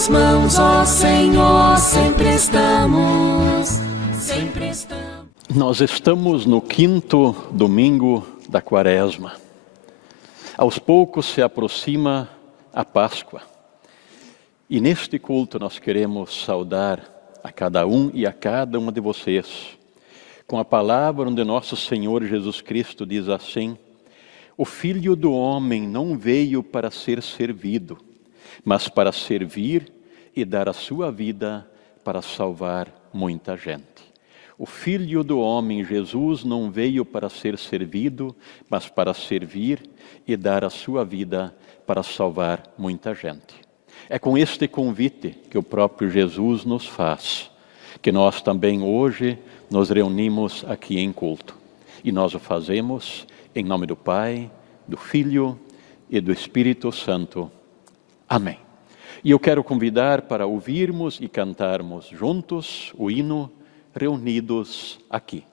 tuas mãos, ó Senhor, sempre estamos, sempre estamos. Nós estamos no 5º domingo da Quaresma. Aos poucos se aproxima a Páscoa. E neste culto nós queremos saudar a cada um e a cada uma de vocês com a palavra onde nosso Senhor Jesus Cristo diz assim: o Filho do Homem não veio para ser servido, mas para servir e dar a sua vida para salvar muita gente. O Filho do Homem, Jesus, não veio para ser servido, mas para servir e dar a sua vida para salvar muita gente. É com este convite que o próprio Jesus nos faz, que nós também hoje nos reunimos aqui em culto. E nós o fazemos em nome do Pai, do Filho e do Espírito Santo. Amém. E eu quero convidar para ouvirmos e cantarmos juntos o hino Reunidos Aqui.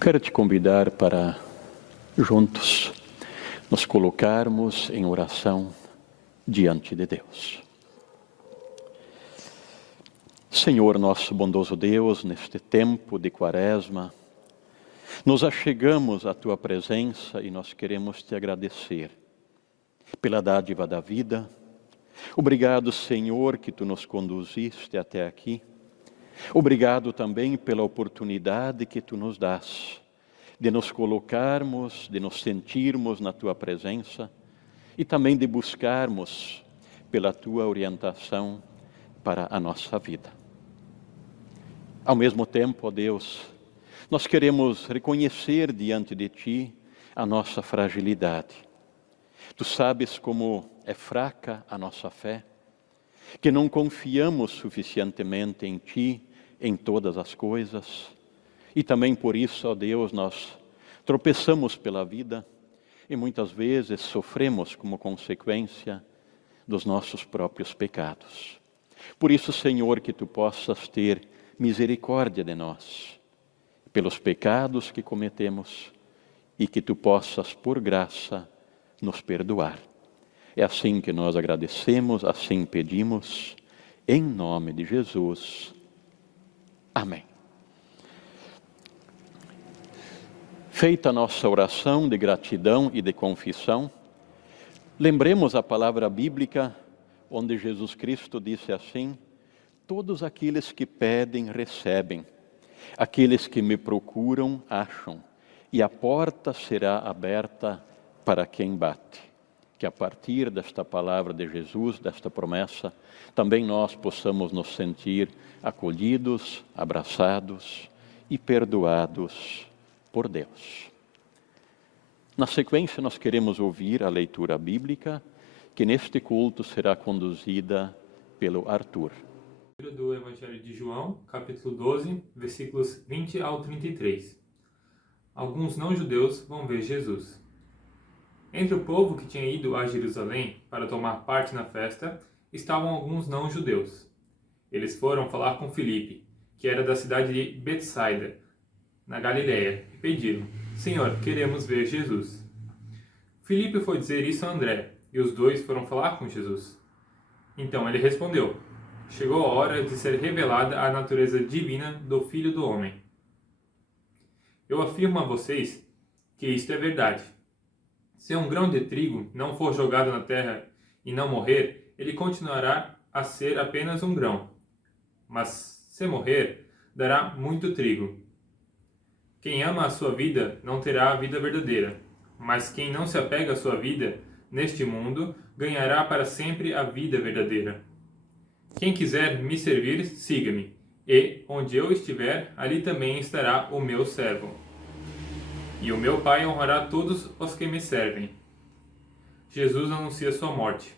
Quero te convidar para juntos nos colocarmos em oração diante de Deus. Senhor, nosso bondoso Deus, neste tempo de Quaresma, nos achegamos à Tua presença e nós queremos te agradecer pela dádiva da vida. Obrigado, Senhor, que Tu nos conduziste até aqui. Obrigado também pela oportunidade que Tu nos dás de nos colocarmos, de nos sentirmos na Tua presença e também de buscarmos pela Tua orientação para a nossa vida. Ao mesmo tempo, ó Deus, nós queremos reconhecer diante de Ti a nossa fragilidade. Tu sabes como é fraca a nossa fé, que não confiamos suficientemente em Ti, em todas as coisas, e também por isso, ó Deus, nós tropeçamos pela vida e muitas vezes sofremos como consequência dos nossos próprios pecados. Por isso, Senhor, que Tu possas ter misericórdia de nós, pelos pecados que cometemos, e que Tu possas, por graça, nos perdoar. É assim que nós agradecemos, assim pedimos, em nome de Jesus. Amém. Feita a nossa oração de gratidão e de confissão, lembremos a palavra bíblica onde Jesus Cristo disse assim: Todos aqueles que pedem, recebem. Aqueles que me procuram, acham. E a porta será aberta para quem bate. Que a partir desta palavra de Jesus, desta promessa, também nós possamos nos sentir acolhidos, abraçados e perdoados por Deus. Na sequência, nós queremos ouvir a leitura bíblica, que neste culto será conduzida pelo Arthur. Do Evangelho de João, capítulo 12, versículos 20 ao 33. Alguns não-judeus vão ver Jesus. Entre o povo que tinha ido a Jerusalém para tomar parte na festa, estavam alguns não-judeus. Eles foram falar com Filipe, que era da cidade de Betsaida, na Galiléia, e pediram: Senhor, queremos ver Jesus. Filipe foi dizer isso a André, e os dois foram falar com Jesus. Então ele respondeu: Chegou a hora de ser revelada a natureza divina do Filho do Homem. Eu afirmo a vocês que isto é verdade. Se um grão de trigo não for jogado na terra e não morrer, ele continuará a ser apenas um grão. Mas, se morrer, dará muito trigo. Quem ama a sua vida não terá a vida verdadeira, mas quem não se apega à sua vida neste mundo ganhará para sempre a vida verdadeira. Quem quiser me servir, siga-me, e onde eu estiver, ali também estará o meu servo. E o meu Pai honrará todos os que me servem. Jesus anuncia sua morte.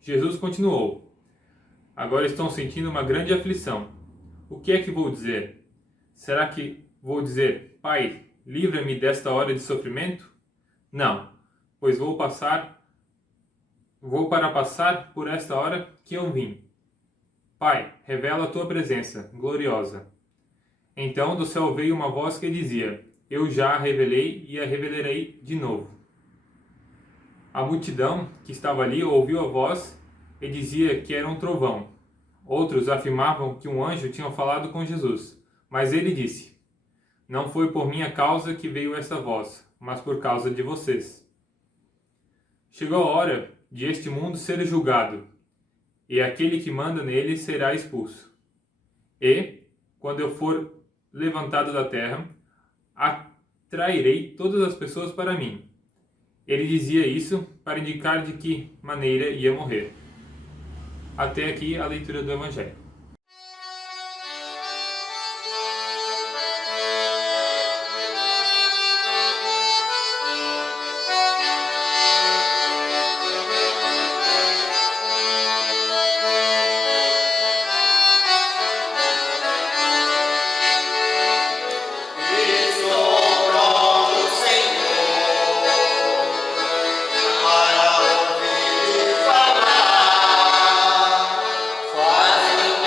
Jesus continuou: Agora estão sentindo uma grande aflição. O que é que vou dizer? Será que vou dizer: Pai, livra-me desta hora de sofrimento? Não, pois vou para passar por esta hora que eu vim. Pai, revela a tua presença gloriosa. Então do céu veio uma voz que dizia: Eu já a revelei e a revelarei de novo. A multidão que estava ali ouviu a voz e dizia que era um trovão. Outros afirmavam que um anjo tinha falado com Jesus. Mas ele disse: Não foi por minha causa que veio essa voz, mas por causa de vocês. Chegou a hora de este mundo ser julgado, e aquele que manda nele será expulso. E, quando eu for levantado da terra, atrairei todas as pessoas para mim. Ele dizia isso para indicar de que maneira ia morrer. Até aqui a leitura do Evangelho. Faz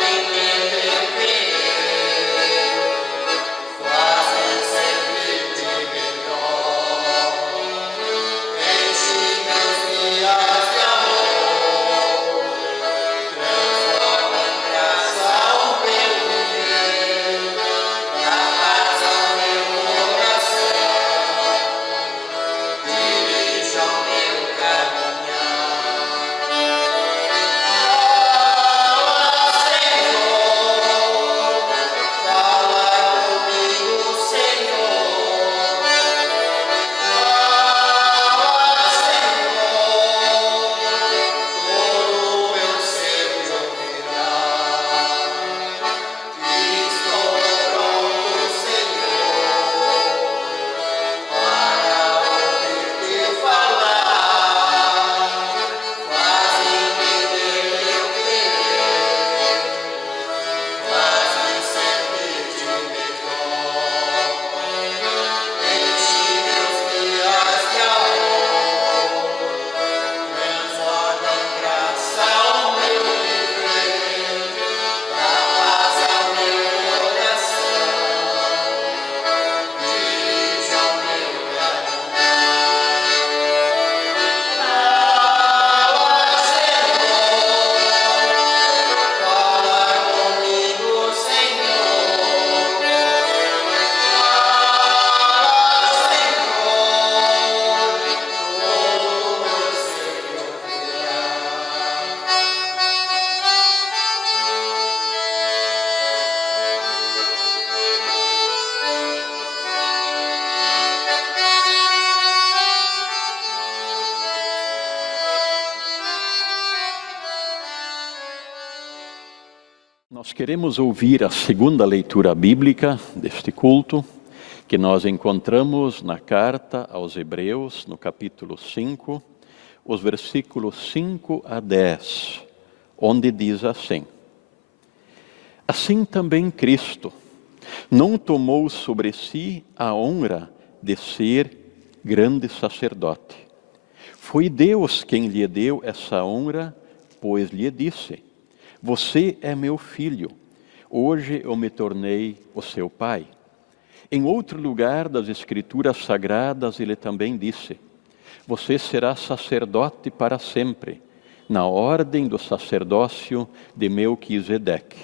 Nós queremos ouvir a segunda leitura bíblica deste culto, que nós encontramos na carta aos Hebreus, no capítulo 5, os versículos 5 a 10, onde diz assim: Assim também Cristo não tomou sobre si a honra de ser grande sacerdote. Foi Deus quem lhe deu essa honra, pois lhe disse: Você é meu filho, hoje eu me tornei o seu pai. Em outro lugar das Escrituras Sagradas, ele também disse: Você será sacerdote para sempre, na ordem do sacerdócio de Melquisedeque.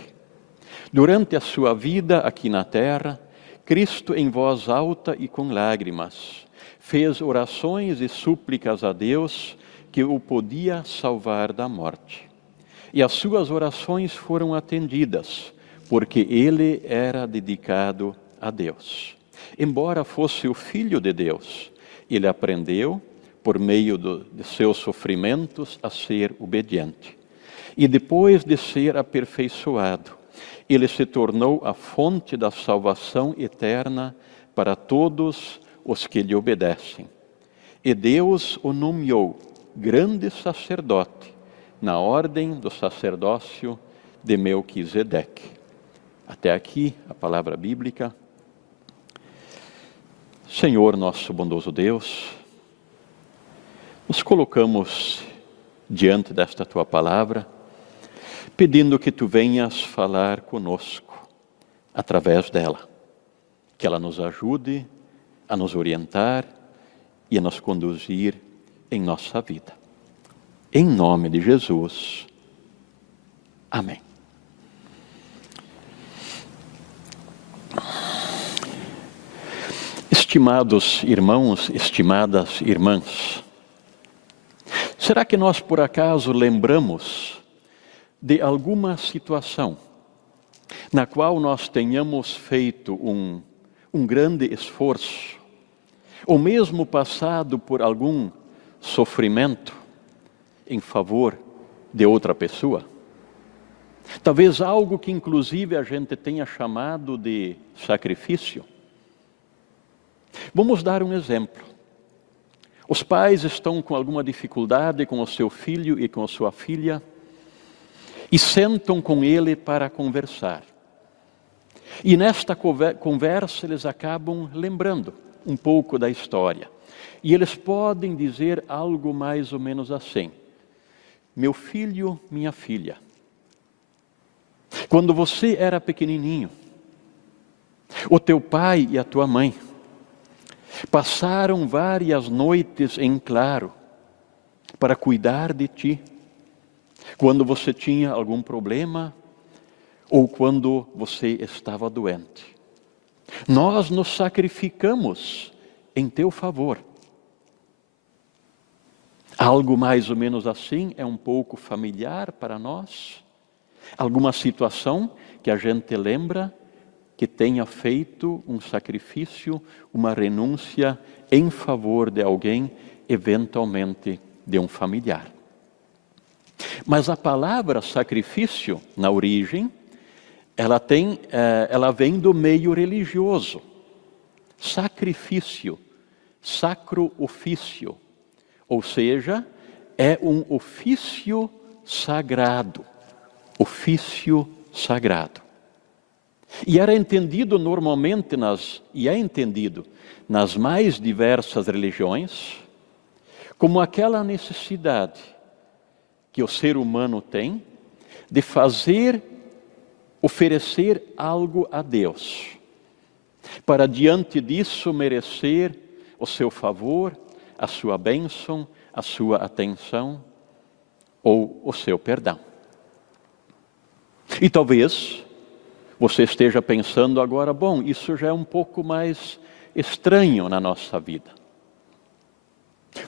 Durante a sua vida aqui na terra, Cristo, em voz alta e com lágrimas, fez orações e súplicas a Deus que o podia salvar da morte. E as suas orações foram atendidas, porque ele era dedicado a Deus. Embora fosse o Filho de Deus, ele aprendeu, por meio de seus sofrimentos, a ser obediente. E depois de ser aperfeiçoado, ele se tornou a fonte da salvação eterna para todos os que lhe obedecem. E Deus o nomeou grande sacerdote, na ordem do sacerdócio de Melquisedeque. Até aqui a palavra bíblica. Senhor, nosso bondoso Deus, nos colocamos diante desta Tua palavra, pedindo que Tu venhas falar conosco através dela, que ela nos ajude a nos orientar e a nos conduzir em nossa vida. Em nome de Jesus. Amém. Estimados irmãos, estimadas irmãs, será que nós por acaso lembramos de alguma situação na qual nós tenhamos feito um grande esforço, ou mesmo passado por algum sofrimento em favor de outra pessoa? Talvez algo que inclusive a gente tenha chamado de sacrifício. Vamos dar um exemplo. Os pais estão com alguma dificuldade com o seu filho e com a sua filha e sentam com ele para conversar. E nesta conversa eles acabam lembrando um pouco da história. E eles podem dizer algo mais ou menos assim: Meu filho, minha filha, quando você era pequenininho, o teu pai e a tua mãe passaram várias noites em claro para cuidar de ti, quando você tinha algum problema ou quando você estava doente. Nós nos sacrificamos em teu favor. Algo mais ou menos assim é um pouco familiar para nós? Alguma situação que a gente lembra que tenha feito um sacrifício, uma renúncia em favor de alguém, eventualmente de um familiar. Mas a palavra sacrifício, na origem, ela vem do meio religioso. Sacrifício, sacro ofício, ou seja, é um ofício sagrado. Ofício sagrado. E era entendido normalmente é entendido nas mais diversas religiões como aquela necessidade que o ser humano tem de oferecer algo a Deus, para diante disso merecer o seu favor, a sua bênção, a sua atenção ou o seu perdão. E talvez você esteja pensando agora, bom, isso já é um pouco mais estranho na nossa vida.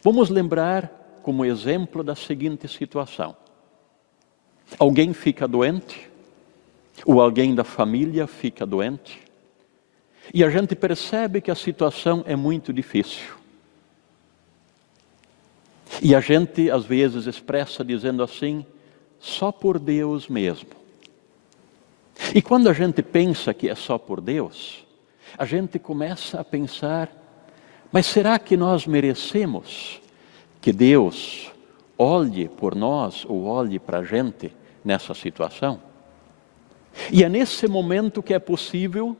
Vamos lembrar como exemplo da seguinte situação. Alguém fica doente, ou alguém da família fica doente, e a gente percebe que a situação é muito difícil. E a gente às vezes expressa dizendo assim, só por Deus mesmo. E quando a gente pensa que é só por Deus, a gente começa a pensar, mas será que nós merecemos que Deus olhe por nós ou olhe para a gente nessa situação? E é nesse momento que é possível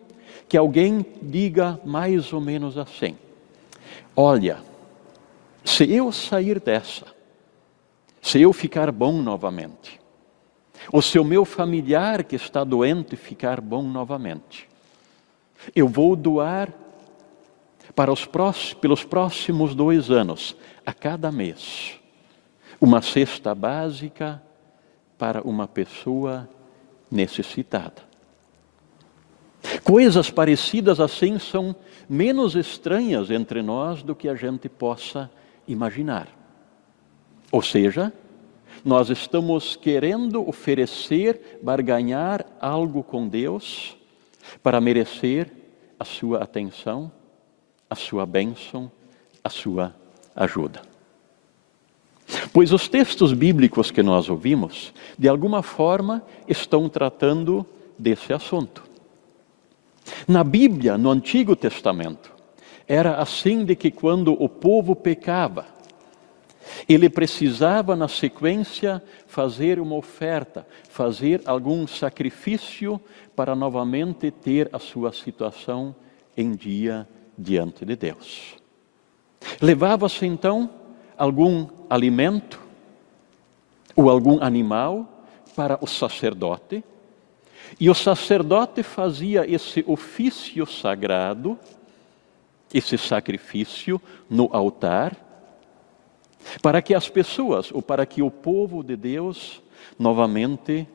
que alguém diga mais ou menos assim: olha, se eu sair dessa, se eu ficar bom novamente, ou se o meu familiar que está doente ficar bom novamente, eu vou doar pelos próximos 2 anos, a cada mês, uma cesta básica para uma pessoa necessitada. Coisas parecidas assim são menos estranhas entre nós do que a gente possa imaginar. Ou seja, nós estamos querendo oferecer, barganhar algo com Deus para merecer a sua atenção, a sua bênção, a sua ajuda. Pois os textos bíblicos que nós ouvimos, de alguma forma, estão tratando desse assunto. Na Bíblia, no Antigo Testamento, era assim de que quando o povo pecava, ele precisava, na sequência, fazer uma oferta, fazer algum sacrifício para novamente ter a sua situação em dia diante de Deus. Levava-se então algum alimento ou algum animal para o sacerdote, e o sacerdote fazia esse ofício sagrado, esse sacrifício no altar, para que as pessoas, ou para que o povo de Deus novamente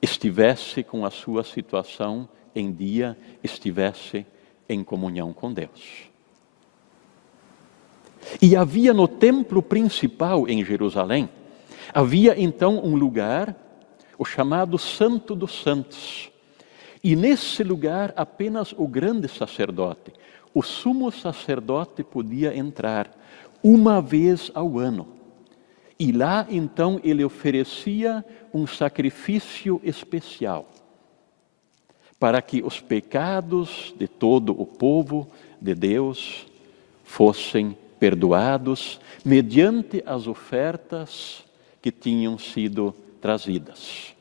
estivesse com a sua situação em dia, estivesse em comunhão com Deus. E havia no templo principal em Jerusalém, havia então um lugar, o chamado Santo dos Santos. E nesse lugar apenas o grande sacerdote, o sumo sacerdote, podia entrar uma vez ao ano. E lá então ele oferecia um sacrifício especial para que os pecados de todo o povo de Deus fossem perdoados mediante as ofertas que tinham sido trazidas,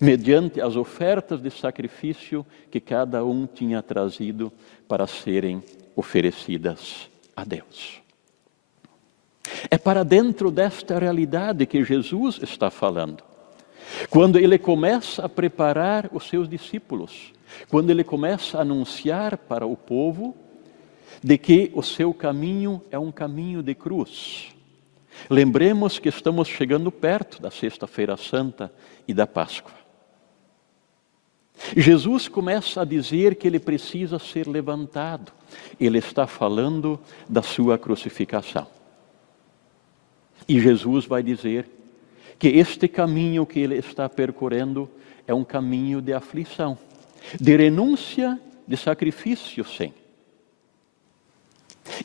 mediante as ofertas de sacrifício que cada um tinha trazido para serem oferecidas a Deus. É para dentro desta realidade que Jesus está falando. Quando ele começa a preparar os seus discípulos, quando ele começa a anunciar para o povo de que o seu caminho é um caminho de cruz. Lembremos que estamos chegando perto da Sexta-feira Santa e da Páscoa. Jesus começa a dizer que ele precisa ser levantado. Ele está falando da sua crucificação. E Jesus vai dizer que este caminho que ele está percorrendo é um caminho de aflição, de renúncia, de sacrifício, sim.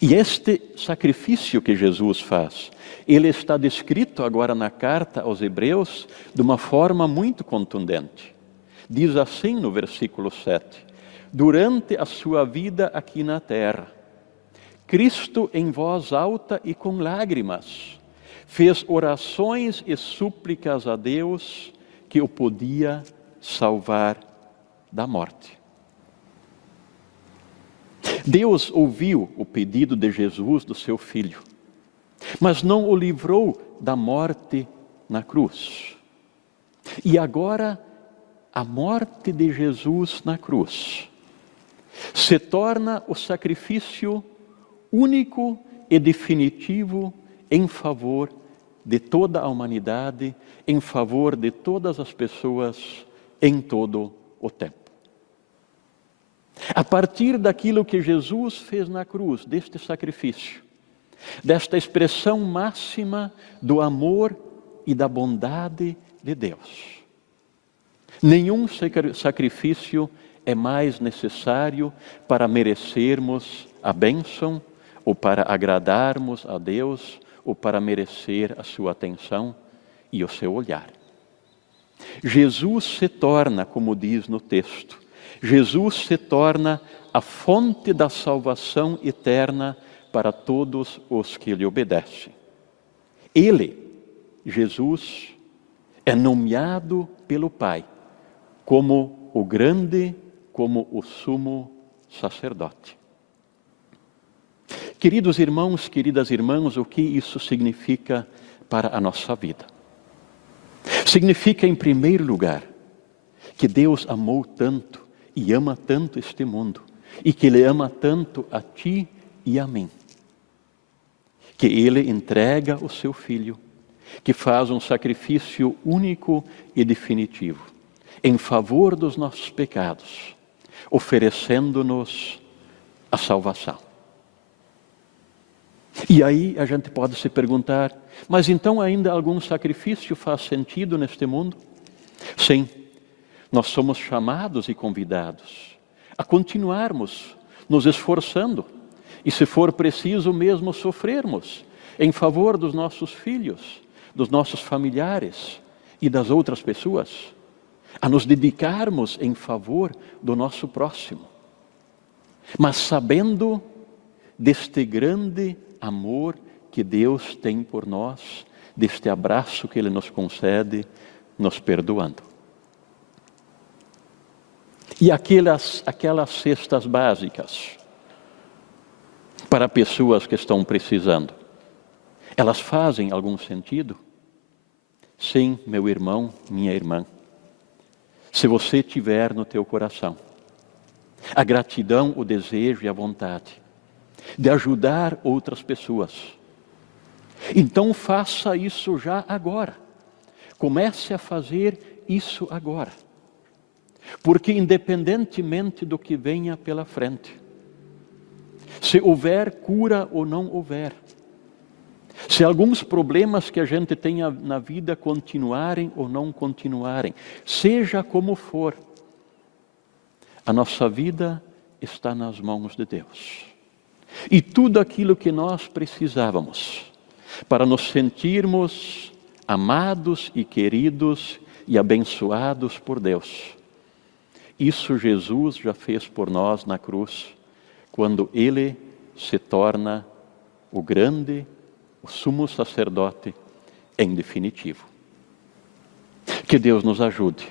E este sacrifício que Jesus faz, ele está descrito agora na carta aos Hebreus de uma forma muito contundente. Diz assim no versículo 7, durante a sua vida aqui na terra, Cristo em voz alta e com lágrimas, fez orações e súplicas a Deus que o podia salvar da morte. Deus ouviu o pedido de Jesus, do seu Filho, mas não o livrou da morte na cruz. E agora, a morte de Jesus na cruz se torna o sacrifício único e definitivo em favor de toda a humanidade, em favor de todas as pessoas em todo o tempo. A partir daquilo que Jesus fez na cruz, deste sacrifício, desta expressão máxima do amor e da bondade de Deus, nenhum sacrifício é mais necessário para merecermos a bênção, ou para agradarmos a Deus, ou para merecer a sua atenção e o seu olhar. Jesus se torna, como diz no texto, Jesus se torna a fonte da salvação eterna para todos os que lhe obedecem. Ele, Jesus, é nomeado pelo Pai como o grande, como o sumo sacerdote. Queridos irmãos, queridas irmãs, o que isso significa para a nossa vida? Significa, em primeiro lugar, que Deus amou tanto e ama tanto este mundo, e que Ele ama tanto a ti e a mim, que Ele entrega o seu Filho, que faz um sacrifício único e definitivo, em favor dos nossos pecados, oferecendo-nos a salvação. E aí a gente pode se perguntar, mas então ainda algum sacrifício faz sentido neste mundo? Sim, nós somos chamados e convidados a continuarmos nos esforçando e, se for preciso, mesmo sofrermos em favor dos nossos filhos, dos nossos familiares e das outras pessoas, a nos dedicarmos em favor do nosso próximo, mas sabendo deste grande amor que Deus tem por nós, deste abraço que Ele nos concede, nos perdoando. E aquelas cestas básicas para pessoas que estão precisando, elas fazem algum sentido? Sim, meu irmão, minha irmã. Se você tiver no teu coração a gratidão, o desejo e a vontade de ajudar outras pessoas, então faça isso já agora. Comece a fazer isso agora. Porque independentemente do que venha pela frente, se houver cura ou não houver, se alguns problemas que a gente tenha na vida continuarem ou não continuarem, seja como for, a nossa vida está nas mãos de Deus. E tudo aquilo que nós precisávamos para nos sentirmos amados e queridos e abençoados por Deus, isso Jesus já fez por nós na cruz, quando Ele se torna o grande, o sumo sacerdote em definitivo. Que Deus nos ajude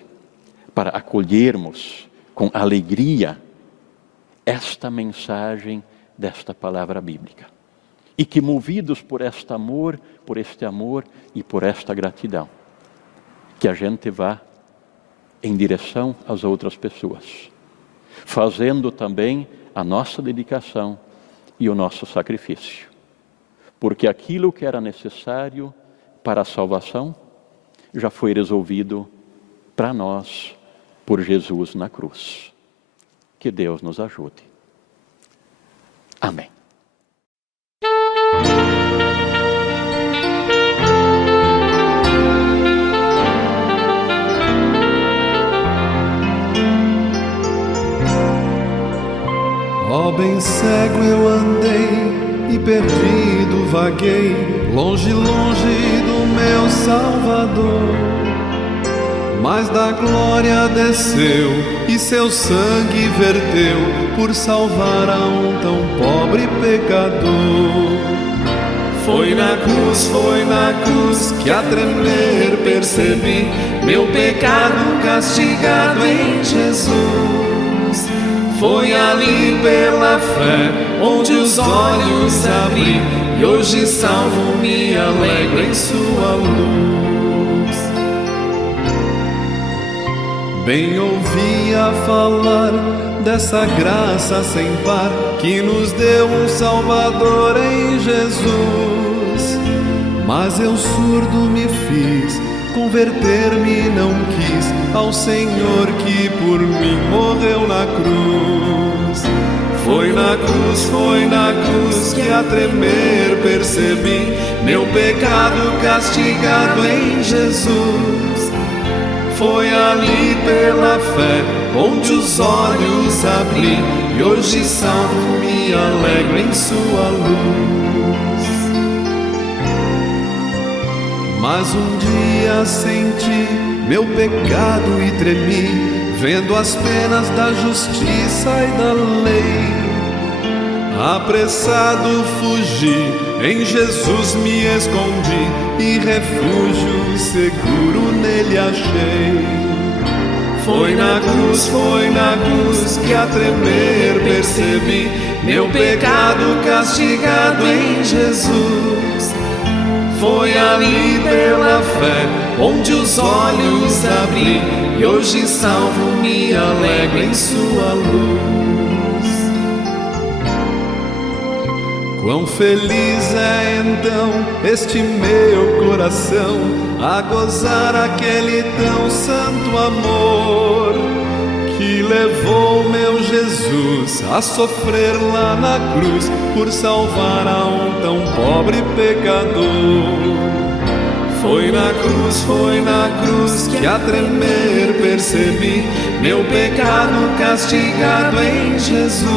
para acolhermos com alegria esta mensagem desta palavra bíblica. E que, movidos por este amor e por esta gratidão, que a gente vá em direção às outras pessoas, fazendo também a nossa dedicação e o nosso sacrifício. Porque aquilo que era necessário para a salvação já foi resolvido para nós por Jesus na cruz. Que Deus nos ajude. Amém. Ó, bem cego eu andei e perdido vaguei, longe, longe do meu Salvador. Mas da glória desceu e seu sangue verteu por salvar a um tão pobre pecador. Foi na cruz que a tremer percebi meu pecado castigado em Jesus. Foi ali pela fé onde os olhos abri e hoje salvo me alegro em sua luz. Bem ouvia falar dessa graça sem par que nos deu um Salvador em Jesus. Mas eu surdo me fiz, converter-me não quis ao Senhor que por mim morreu na cruz. Foi na cruz que a tremer percebi meu pecado castigado em Jesus. Foi ali pela fé onde os olhos abri e hoje salvo me alegro em sua luz. Mas um dia senti meu pecado e tremi, vendo as penas da justiça e da lei. Apressado fugi, em Jesus me escondi, e refúgio seguro nele achei. Foi na cruz que a tremer percebi meu pecado castigado em Jesus. Foi ali pela fé onde os olhos abri, e hoje salvo me alegro em sua luz. Quão feliz é então este meu coração a gozar aquele tão santo amor que levou meu Jesus a sofrer lá na cruz por salvar a um tão pobre pecador. Foi na cruz que a tremer percebi meu pecado castigado em Jesus.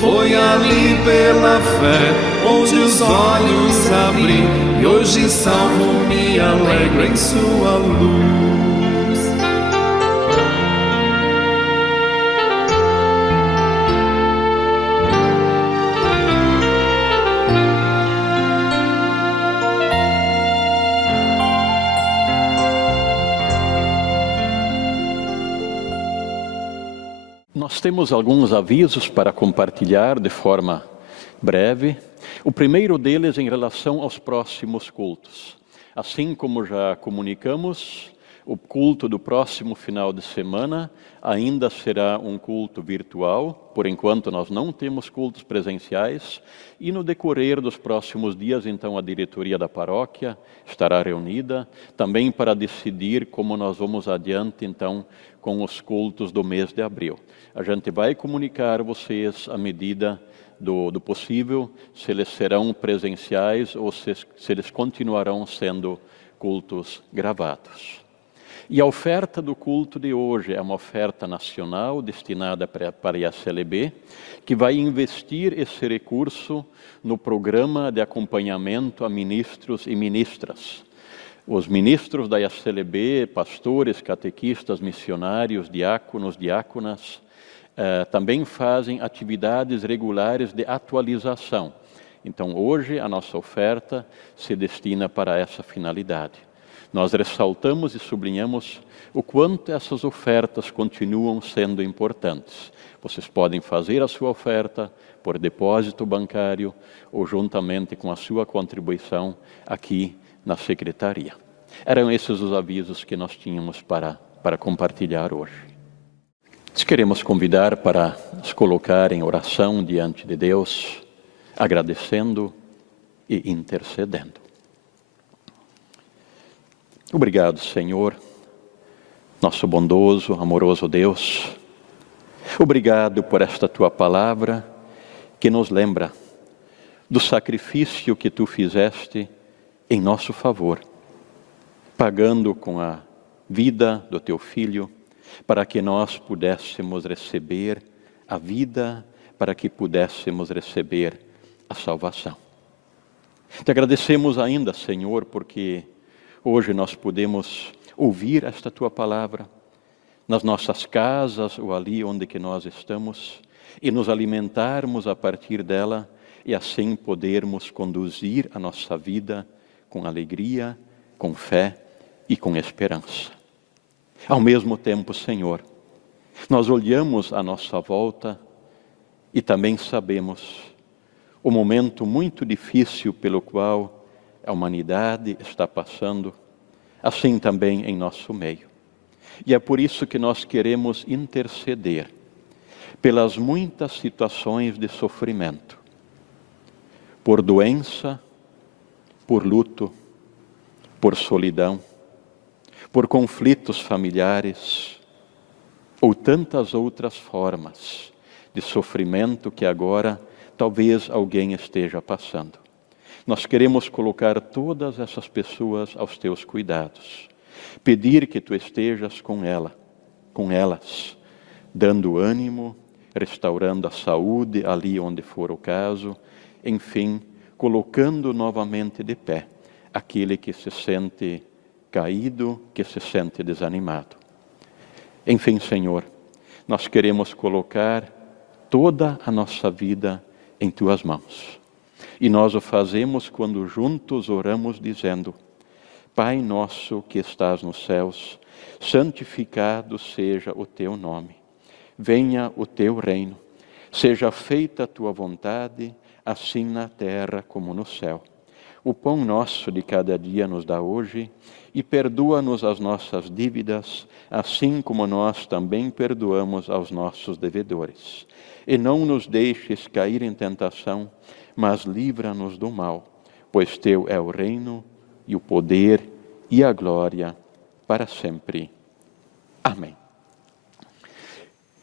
Foi ali pela fé onde os olhos abri, e hoje salvo me alegro em sua luz. Nós temos alguns avisos para compartilhar de forma breve. O primeiro deles em relação aos próximos cultos. Assim como já comunicamos, o culto do próximo final de semana ainda será um culto virtual. Por enquanto nós não temos cultos presenciais. E no decorrer dos próximos dias, então, a diretoria da paróquia estará reunida também para decidir como nós vamos adiante, então, com os cultos do mês de abril. A gente vai comunicar a vocês à medida do possível, se eles serão presenciais ou se eles continuarão sendo cultos gravados. E a oferta do culto de hoje é uma oferta nacional destinada para a IACLB, que vai investir esse recurso no programa de acompanhamento a ministros e ministras. Os ministros da IACLB, pastores, catequistas, missionários, diáconos, diáconas, também fazem atividades regulares de atualização. Então, hoje, a nossa oferta se destina para essa finalidade. Nós ressaltamos e sublinhamos o quanto essas ofertas continuam sendo importantes. Vocês podem fazer a sua oferta por depósito bancário ou juntamente com a sua contribuição aqui na secretaria. Eram esses os avisos que nós tínhamos para compartilhar hoje. Queremos convidar para nos colocar em oração diante de Deus, agradecendo e intercedendo. Obrigado, Senhor, nosso bondoso, amoroso Deus. Obrigado por esta Tua palavra que nos lembra do sacrifício que Tu fizeste em nosso favor, pagando com a vida do Teu Filho, para que nós pudéssemos receber a vida, para que pudéssemos receber a salvação. Te agradecemos ainda, Senhor, porque hoje nós podemos ouvir esta Tua palavra nas nossas casas ou ali onde que nós estamos e nos alimentarmos a partir dela e assim podermos conduzir a nossa vida com alegria, com fé e com esperança. Ao mesmo tempo, Senhor, nós olhamos à nossa volta e também sabemos o momento muito difícil pelo qual a humanidade está passando, assim também em nosso meio. E é por isso que nós queremos interceder pelas muitas situações de sofrimento, por doença, por luto, por solidão, por conflitos familiares ou tantas outras formas de sofrimento que agora talvez alguém esteja passando. Nós queremos colocar todas essas pessoas aos Teus cuidados, pedir que Tu estejas com elas, dando ânimo, restaurando a saúde ali onde for o caso, enfim, colocando novamente de pé aquele que se sente caído, que se sente desanimado. Enfim, Senhor, nós queremos colocar toda a nossa vida em Tuas mãos. E nós o fazemos quando juntos oramos dizendo: Pai nosso que estás nos céus, santificado seja o Teu nome. Venha o Teu reino. Seja feita a Tua vontade, assim na terra como no céu. O pão nosso de cada dia nos dá hoje, e perdoa-nos as nossas dívidas, assim como nós também perdoamos aos nossos devedores. E não nos deixes cair em tentação, mas livra-nos do mal, pois Teu é o reino, e o poder, e a glória, para sempre. Amém.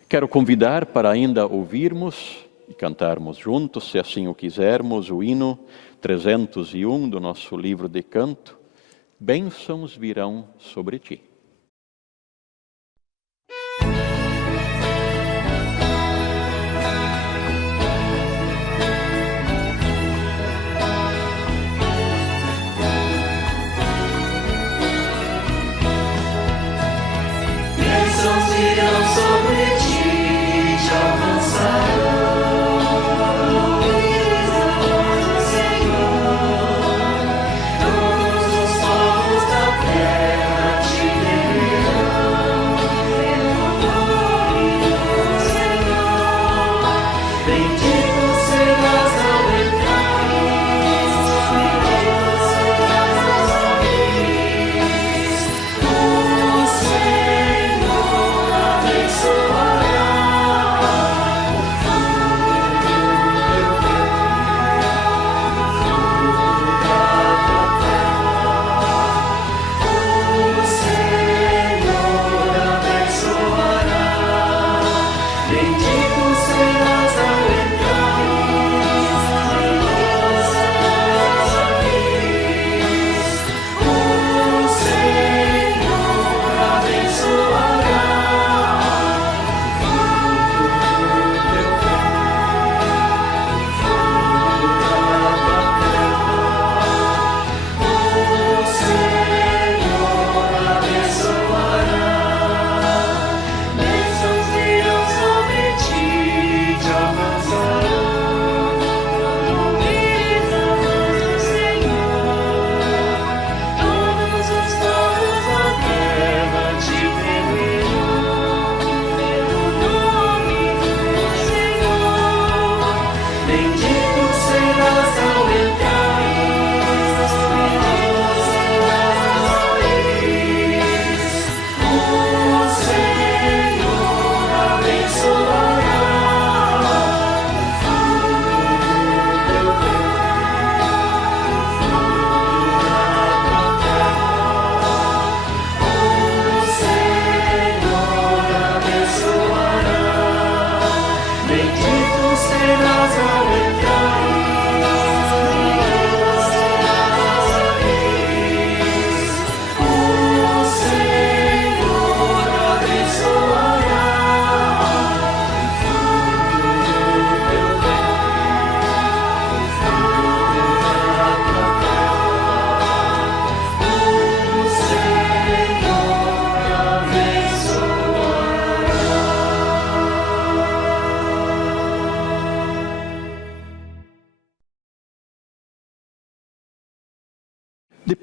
Quero convidar para ainda ouvirmos e cantarmos juntos, se assim o quisermos, o hino 301 do nosso livro de canto, Bênçãos virão sobre ti. Bênçãos virão sobre ti, te alcançarão.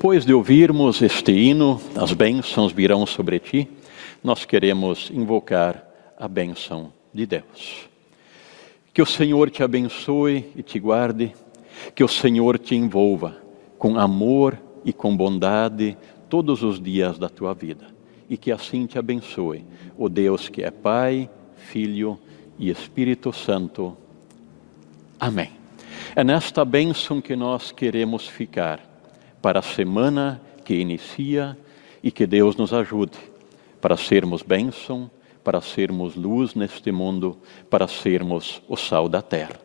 Depois de ouvirmos este hino, as bênçãos virão sobre ti, nós queremos invocar a bênção de Deus. Que o Senhor te abençoe e te guarde, que o Senhor te envolva com amor e com bondade todos os dias da tua vida. E que assim te abençoe o Deus que é Pai, Filho e Espírito Santo. Amém. É nesta bênção que nós queremos ficar para a semana que inicia e que Deus nos ajude para sermos bênção, para sermos luz neste mundo, para sermos o sal da terra.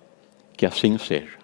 Que assim seja.